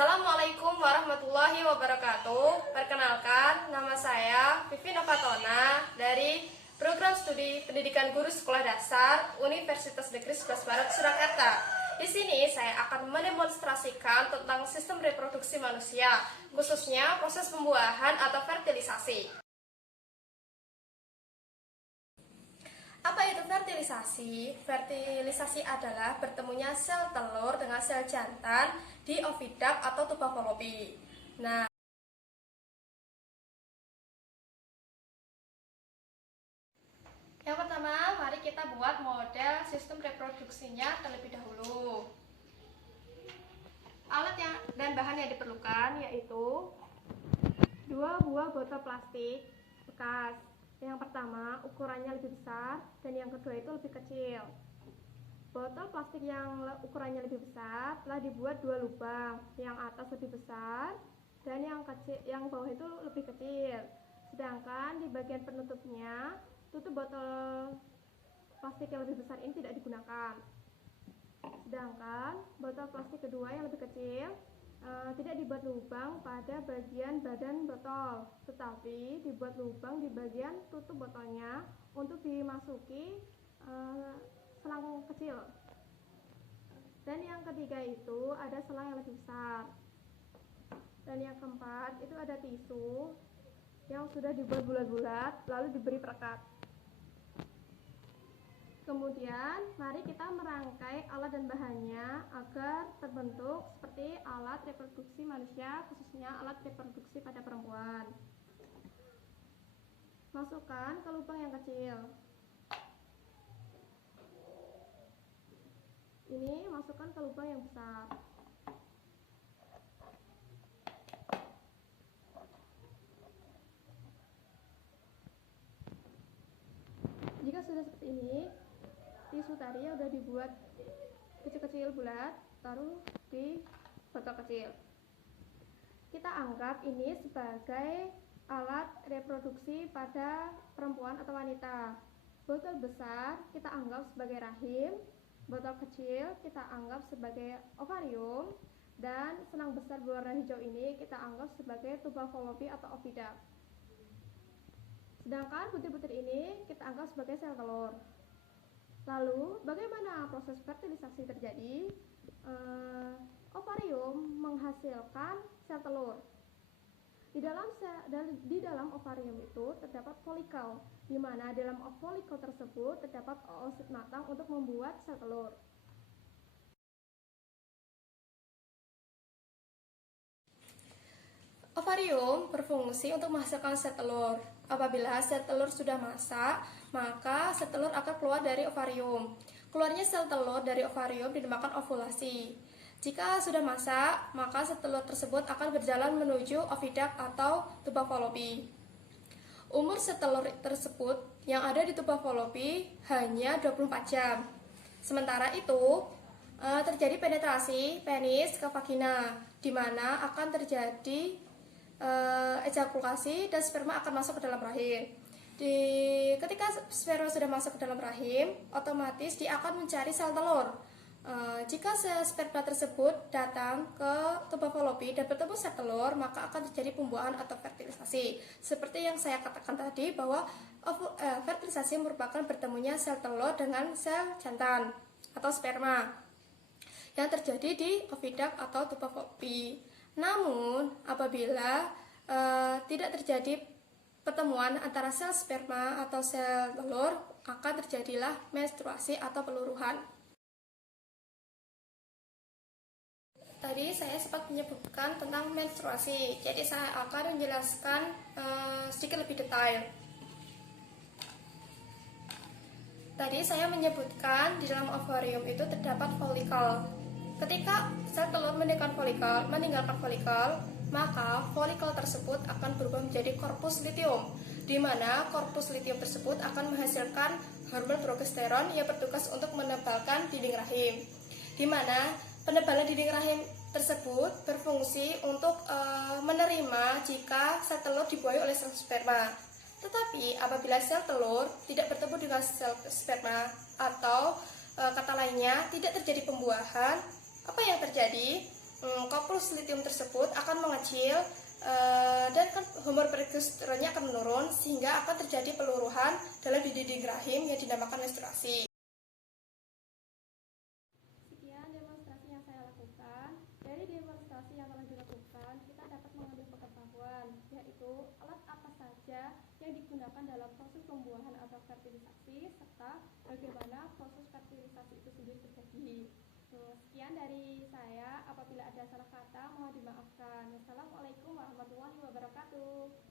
Assalamualaikum warahmatullahi wabarakatuh. Perkenalkan, nama saya Vivi Novatona dari Program Studi Pendidikan Guru Sekolah Dasar Universitas Negeri 11 Barat Surakarta. Di sini saya akan mendemonstrasikan tentang sistem reproduksi manusia, khususnya proses pembuahan atau fertilisasi. Apa itu fertilisasi? Fertilisasi adalah bertemunya sel telur dengan sel jantan di oviduct atau tuba Fallopi. Nah, yang pertama, mari kita buat model sistem reproduksinya terlebih dahulu. Alat dan bahan yang diperlukan yaitu 2 buah botol plastik bekas. Yang pertama ukurannya lebih besar dan yang kedua itu lebih kecil. Botol plastik yang ukurannya lebih besar telah dibuat 2 lubang, yang atas lebih besar dan yang bawah itu lebih kecil. Sedangkan di bagian penutupnya, tutup botol plastik yang lebih besar ini tidak digunakan. Sedangkan botol plastik kedua yang lebih kecil tidak dibuat lubang pada bagian badan botol, tetapi dibuat lubang di bagian tutup botolnya untuk dimasuki selang kecil. Dan yang ketiga itu ada selang yang lebih besar. Dan yang keempat itu ada tisu yang sudah dibuat bulat-bulat lalu diberi perekat. Kemudian mari kita merangkai alat dan bahannya agar terbentuk seperti alat reproduksi manusia, khususnya alat reproduksi pada perempuan. Masukkan ke lubang yang kecil. Ini masukkan ke lubang yang besar. Jika sudah seperti ini, tisu tadi yang sudah dibuat kecil-kecil bulat taruh di botol kecil. Kita anggap ini sebagai alat reproduksi pada perempuan atau wanita. Botol besar kita anggap sebagai rahim, botol kecil kita anggap sebagai ovarium, dan selang besar berwarna hijau ini kita anggap sebagai tuba Fallopi atau oviduct. Sedangkan butir-butir ini kita anggap sebagai sel telur. Lalu, bagaimana proses fertilisasi terjadi? Ovarium menghasilkan sel telur. Di dalam ovarium itu terdapat folikel, di mana dalam folikel tersebut terdapat oosit matang untuk membuat sel telur. Ovarium berfungsi untuk menghasilkan sel telur. Apabila sel telur sudah masak, maka sel telur akan keluar dari ovarium. Keluarnya sel telur dari ovarium dinamakan ovulasi. Jika sudah masak, maka sel telur tersebut akan berjalan menuju oviduct atau tuba Fallopi. Umur sel telur tersebut yang ada di tuba Fallopi hanya 24 jam. Sementara itu, terjadi penetrasi penis ke vagina, di mana akan terjadi ejakulasi dan sperma akan masuk ke dalam rahim. Ketika sperma sudah masuk ke dalam rahim, otomatis dia akan mencari sel telur. Jika sperma tersebut datang ke tuba Fallopi dan bertemu sel telur, maka akan terjadi pembuahan atau fertilisasi. Seperti yang saya katakan tadi bahwa fertilisasi merupakan bertemunya sel telur dengan sel jantan atau sperma yang terjadi di oviduct atau tuba Fallopi. Namun, apabila tidak terjadi pertemuan antara sel sperma atau sel telur, akan terjadilah menstruasi atau peluruhan. Tadi saya sempat menyebutkan tentang menstruasi, jadi saya akan menjelaskan sedikit lebih detail. Tadi saya menyebutkan di dalam ovarium itu terdapat folikel. Ketika sel telur meninggalkan folikel, maka folikel tersebut akan berubah menjadi korpus luteum, di mana korpus luteum tersebut akan menghasilkan hormon progesteron yang bertugas untuk menebalkan dinding rahim, di mana penebalan dinding rahim tersebut berfungsi untuk menerima jika sel telur dibuahi oleh sel sperma. Tetapi apabila sel telur tidak bertemu dengan sel sperma atau kata lainnya tidak terjadi pembuahan, apa yang terjadi? kopulus litium tersebut akan mengecil dan hormon progesteronnya akan menurun sehingga akan terjadi peluruhan dalam dinding rahim yang dinamakan menstruasi. Sekian demonstrasi yang saya lakukan. Dari demonstrasi yang telah dilakukan, kita dapat mengambil pengetahuan, yaitu alat apa saja yang digunakan dalam proses pembuahan atau fertilisasi, serta bagaimana proses fertilisasi itu sendiri terjadi. Sekian dari saya. Apabila ada salah kata, mohon dimaafkan. Wassalamualaikum warahmatullahi wabarakatuh.